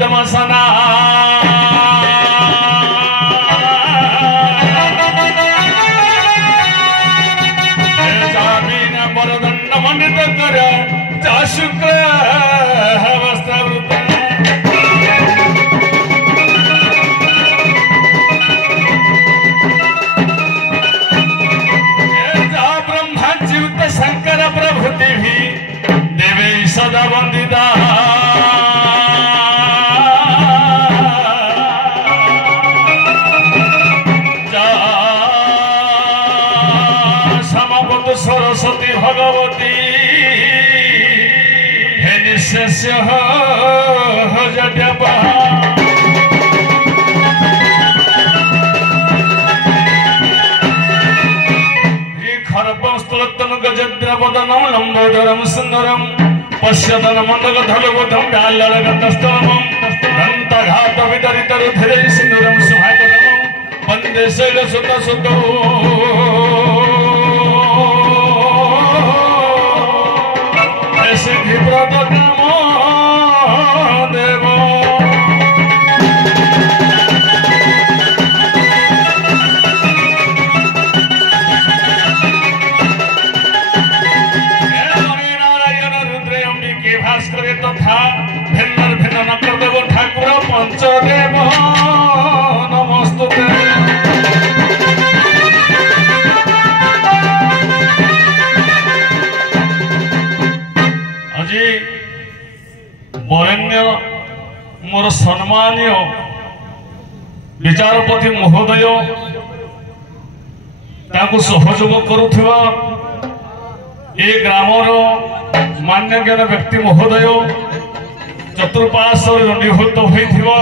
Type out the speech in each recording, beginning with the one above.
पद्मसना वरदंड मंडित कर शुक्र ब्रह्मा जीवित शंकर प्रभृति भी देवे सदा वंदिता सरस्वती भगवती हे निशस्य जड्यपा खरपस्तुलत्तन गजद्रवदनं लंबोदरं सुंदरं पश्यतन मंडलधलगोधं व्यालरगतस्तमं दन्तघात विदरितरुधिरे सिंदूरं सुहागतमं वन्दे शैलसुतसुतो सिद्धिप्रद नमो देव नारायण रुद्र अंबिके भास्कर तथा भिन्न भिन्न नक्रदेव ठाकुर पंचदेव नमस्तुते बरेण्य मोर सम्मानीय विचारपति महोदय ताकू सहयोग करुवा ए ग्रामर मान्यज्ञान व्यक्ति महोदय चतुर्पार्श्व निहूत होइथिबा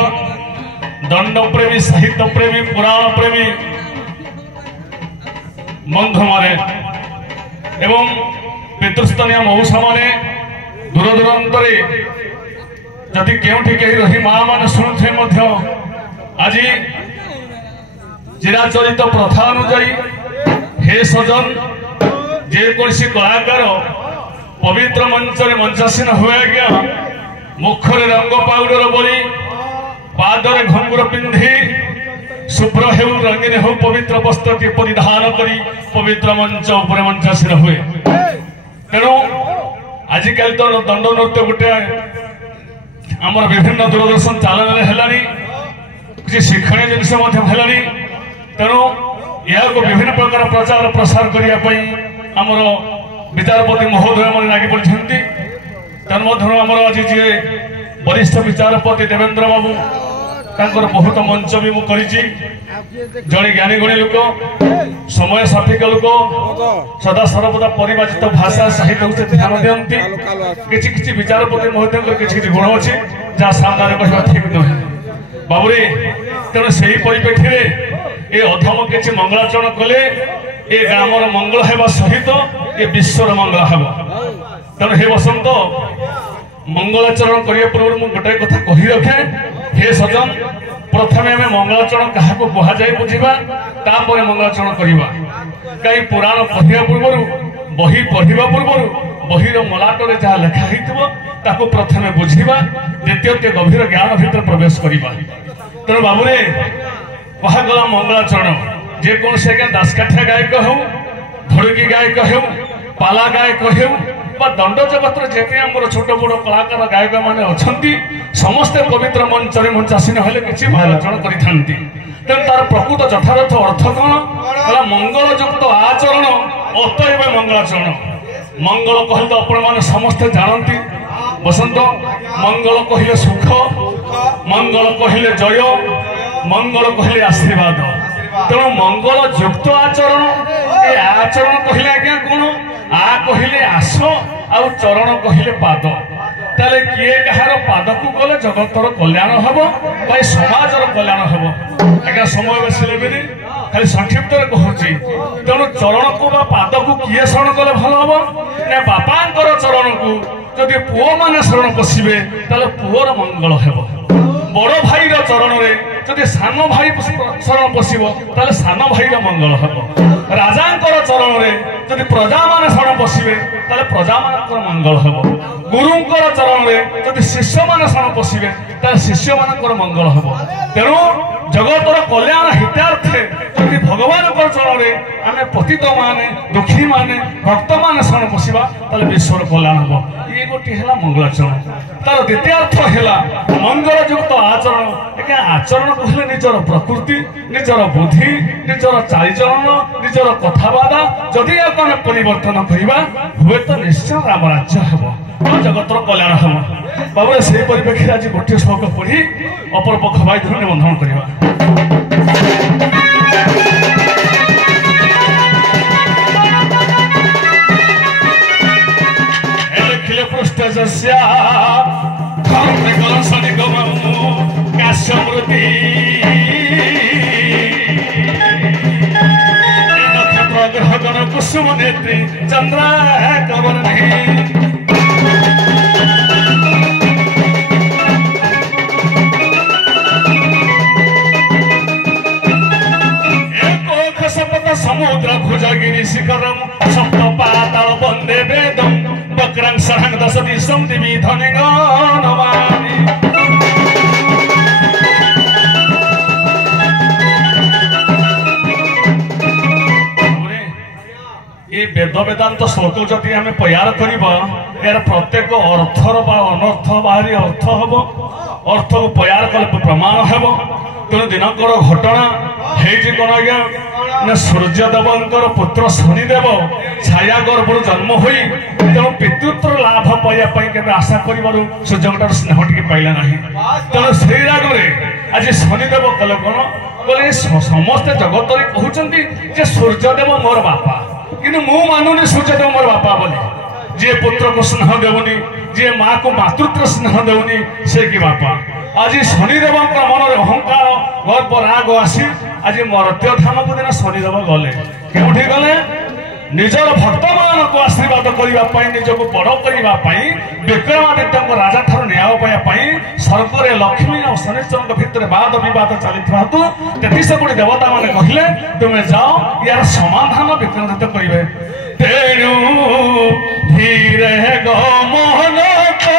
दंड प्रेमी साहित्य प्रेमी पुराण प्रेमी बंधु माने एवं पितृस्तनीय मौसा माने दूर दूरांतरे जदि केउठी कही रही माँ मान शुणुथे आज चिराचरित प्रथा अनुजाई हे सजन जेकोसी कलाकार पवित्र मंच मंचासीन हुए आज्ञा मुखरे रंग पाउडर बोली पादरे घुंगुर पिंधि शुभ्र हेउ रंगीन हो पवित्र वस्त्र के परिधान करी पवित्र मंच उपर मंचासीन हुए तेणु आजिकल तो दंड नृत्य गोटे आमर विभिन्न दूरदर्शन चालन किसी शिक्षणीय जिनस तेणु यह विभिन्न प्रकार प्रचार प्रसार करने आमर विचारपति महोदय मैंने लगी पड़ते तन्मध्य आमर आज जी वरिष्ठ विचारपति देवेंद्र बाबू तांकर बहुत मंच भी मुझे जड़े ज्ञानी गुणी लोक समय सठिक लोक सदा सर्वदा परिवाचित भाषा साहित्य से ध्यान दिखती किसी किसी विचारपति महोदय किसी गुण अच्छी जहाँ सामने कहना ठीक नुहे बाबूरे तेणु से परिप्रेक्षी ये अधम किसी मंगलाचरण कले ये ग्रामर मंगल होगा सहित ये विश्वर मंगल हम तेणु हे बसंत मंगलाचरण करने पूर्व मुझे गोटे कथा कही रखे हे सजन प्रथमे आम मंगलाचरण क्या कहुए बुझा तापर मंगलाचरण करवा कहीं पुराण पढ़ा पूर्व बही पढ़ा पूर्व बहीर मलाटे जहाँ लिखाही प्रथमे बुझा द्वितीय गभीर ज्ञान भीतर प्रवेश करवा तेणु बाबूरे कहगला मंगलाचरण जेकोसी आज्ञा दासकाठिया गायक हो धड़की गायक हो पाला गायक हो दंड जगत जमी आम छोट बड़ कलाकार गायक मैंने अच्छा समस्ते पवित्र मंच मंचासीन हेल्ले किसी मंगलाचरण करते तार प्रकृत यथार्थ अर्थ कौन मंगलयुक्त आचरण अतएव मंगलाचरण मंगल कहले तो आपण मैंने समस्ते जानती बसंत मंगल कहले सुख मंगल कहले जय मंगल कहले आशीर्वाद तेणु मंगल युक्त आचरण ये आचरण कहले आज्ञा कौन आ कहले आस आ चरण कहले पाद ताले किए कहार पाद को गले जगतर कल्याण हम भाई समाजर कल्याण हम आज्ञा समय बेसी लेबेनी खाली संक्षिप्त कहूँ तेणु चरण को पाद को किए शरण कले भल हम ना बापांकर चरण को जदि पुओ माने शरण पशिबे ताले पुओर मंगल हेब बड़ भाईर चरण में जदि सान भाई शरण पशिब ताले सान भाईर मंगल हेब राजांकर चरण में जदि प्रजा माने शरण पशिबे ताले प्रजा मानकर मंगल हब गुरुंकर चरण में जदि शिष्य मान शरण पशिबे ताले शिष्य मानकर मंगल हब तेणु जगतर कल्याण हितार्थे जदि भगवान चरण में आम पतित माने दुखी माने भक्त मान शरण पशिबा ताले विश्वर कल्याण हब ये गोटे है मंगलाचरण तार द्वितीय अर्थ है मंगलयुक्त आचरण आचरण कहले निजर प्रकृति निजर बुद्धि निजर चारिचरण निजर कथबार्ता जदि आम परिवर्तन करवा हुए तो निश्चय राम राज्य हम जगतर कल्याण हम बाबू से परिप्रेक्षी आज गोटे श्लोक पढ़ी अपर पक्ष भाई धन निबंधन करवा लिखिले पृष्ठ काश्यमृति नक्षत्र ग्रहगण कुसुम नेत्री चंद्र कवर समुद्र भुजगिरी शिखरम सप्त पाताल वंदे वेदम वक्रं सहंग दश दिशम दिवि धनिग नमामि ये वेद वेदांत श्लोक जदि आम तैयार करबा यार प्रत्येक अर्थर बा अनर्थ बाहरी अर्थ हम अर्थ को तैयार कले प्रमाण हम तेणु दिनकर घटना कौन आज्ञा सूर्यदेवंकर पुत्र शनिदेव छाया गर्भर जन्म हुई तेणु पितृत्व लाभ पाइबा आशा कर सूर्य स्नेह टी पाइला ना तेणु से रागे आज शनिदेव कले कौन बोले समस्ते जगत कहते सूर्यदेव मोर बापा कि मु मानुनी सूर्यदेव मोर बापा बोली जी पुत्र को स्नेह देवनी जी माँ को मातृत्व स्नेह देवनी से कि बापा आज शनिदेव मन अहंकार गर्व राग आसी आज मर्त्य धाम को दिन शनिदेव गले क्योंठि गले निजर भक्त मान को आशीर्वाद करने निजक बड़ करने विक्रमादित्य राजा ठार न्याय पाई स्वर्ग लक्ष्मी और शनिश्चर भितर वाद बद चली तेतीस कोटी देवता मैंने कहले तुम्हें जाओ यार समाधान विक्रमादित्य करेंगे तेणु धीरे गो मोहन को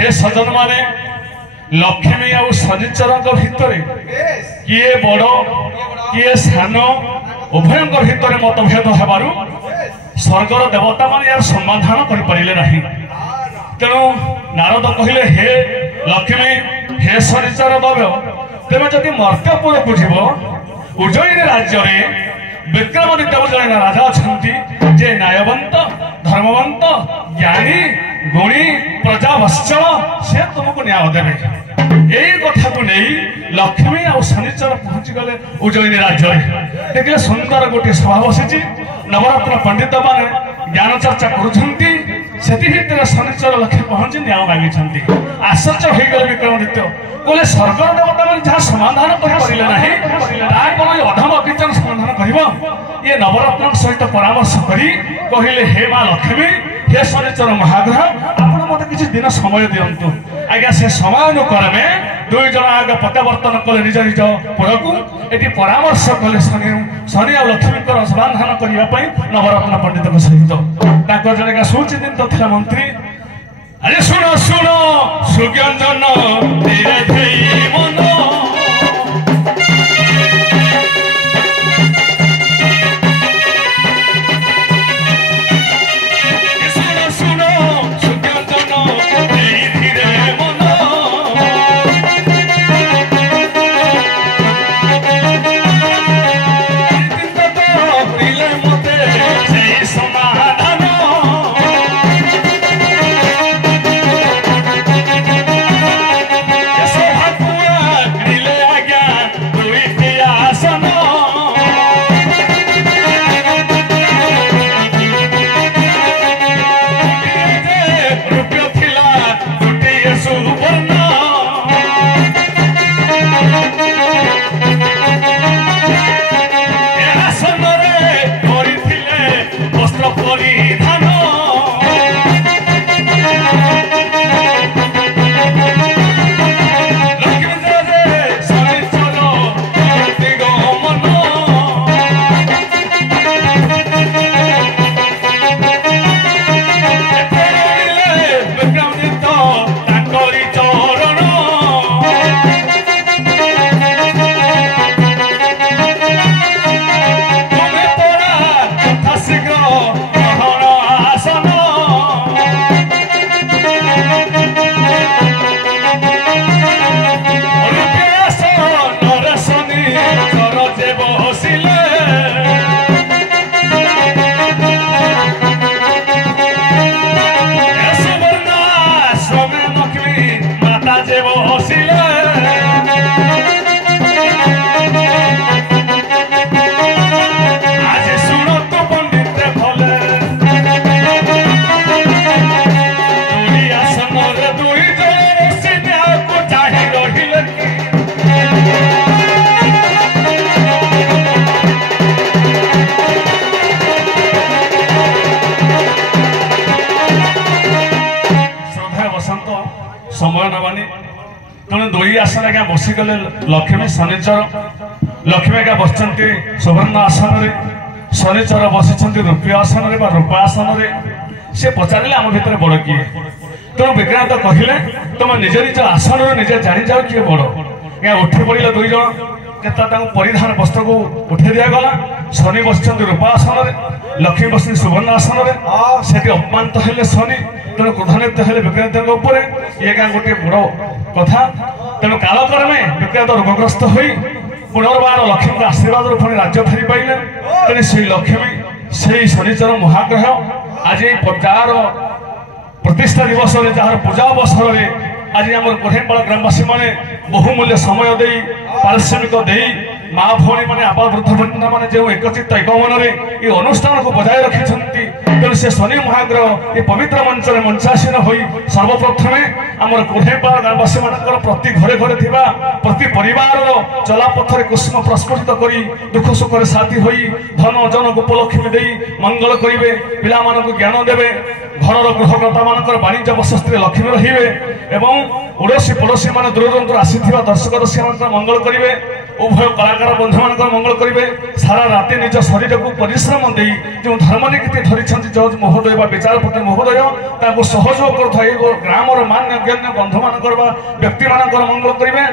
हे सजन माने लक्ष्मी आ शनिचर भितर किए बड़ किए सान उभय भितर मतभेद होबारु स्वर्गर देवता मान यार समाधान करें ना। तेणु नारद कहले हे लक्ष्मी हे शनिचर दव्य तेज जदि मर्त्यपुर को जीव उज्जयिनी राज्य में विक्रमादित्य जड़े राजा अच्छा जे न्यायवंत धर्मवंत ज्ञानी गुणी प्रजावत्सल से तुमको न्याय देवे। यही कथा को नहीं लक्ष्मी आ शनिचर पहुंची गले उज्जयिनी राज्य में देखिए सुंदर गोटे सभा बसी नवरत्न पंडित मान ज्ञान चर्चा करुँच शनिचर लक्ष्मी पहुंची न्याय मांगी आश्चर्य हो गले विक्रमादित्य बोले स्वर्गर देवता मैंने जहाँ समाधान कर अधम किचन समाधान कर ये नवरत्न सहित परामर्श करी कहले हे माँ लक्ष्मी हे शनिचर महाग्रह आपण मत किसी दिन समय दिंतु आज्ञा से समय अनुक्रमे दुई जन आगे प्रत्यावर्तन कले निज निज पुर को ये परामर्श कले शनि आ लक्ष्मी समाधान करने नवरत्न पंडित सहित जन सुचिंतित था मंत्री अरे सुनो सुनो सुज्ञान धीरे धीरे मन समय नबानी तेणु दुई आसन आज्ञा बसीगले लक्ष्मी शनिचर लक्ष्मी आज्ञा बस सुवर्ण आसन शनिचर बसी रूपी आसन रूपा आसन से पचारे आम भितर बड़ किए तेणु विक्रांत कहले तुम निज निज आसन निजे जानी जाओ किए बड़ क्या उठी पड़े दुई जन के परिधान वस्त्र को उठे दिगला शनि बस रूपा आसन लक्ष्मी बस सुवर्ण आसन से अपमानित हेले शनि तेणु क्रोधान्वित हेले विक्रांत ये क्या गोटे बड़ कथा तेणु कालक्रमे विक्रांत रोगग्रस्त हो पुनर्बार लक्ष्मी आशीर्वाद पुणी राज्य फेरी पाइले तेणु से लक्ष्मी से शनिचर महाग्रह आज जार प्रतिष्ठा दिवस जार पूजा अवसर में आज आम कोढ़ेपाड़ ग्रामवासी मैंने बहुमूल्य समय दे पारिश्रमिक दे माँ भौणी मैंने आपा वृद्ध वृंदा मैंने जो एकचित एक मन में ये अनुष्ठान को बजाय रखिंट तेणु से शनि महाग्रह ये पवित्र मंच में मंचासीन हो सर्वप्रथमे आम कोढ़ेपाड़ ग्रामवासी मान प्रति घरे घरे थिबा प्रति परिवार चलापथरे कुसुम प्रस्फुटित कर दुख सुख साथी हो धन जन गोपलक्ष्मी दे मंगल करेंगे पिला ज्ञान देवे घर गृहकर्ता मान वाणिज्य प्रशस्ति लक्ष्मी रही एवं ओडोशी पड़ोशी मान दूर दूर आसी दर्शक दर्शी मंगल करेंगे उभय कलाकार बंधु मान मंगल करेंगे सारा राति निज शरीर को परिश्रम दे जो धर्मनीति धरी जज महोदय विचारपति महोदय सहयोग कर ग्राम मान्य ज्ञान बंधु मान व्यक्ति मान मंगल करेंगे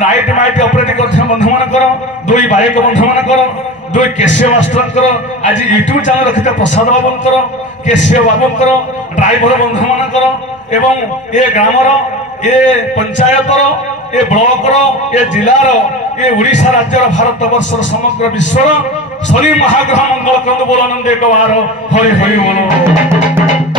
लाइट माइट ऑपरेट कर बंधु मान दुई बाइक बंधु मान दुई केसीय मास्टर आज यूट्यूब चैनल रखिते प्रसाद बाबूर केसीय बाबूर ड्राइवर बंधु मान एवं ए ग्रामर ए पंचायतर ए ब्लॉकर ए जिलार ए ओडिशा राज्यर भारत वर्षर समग्र विश्वर शनि महाग्रह मंगल कंद बोल आनंद एक बार हरि हरि बोल।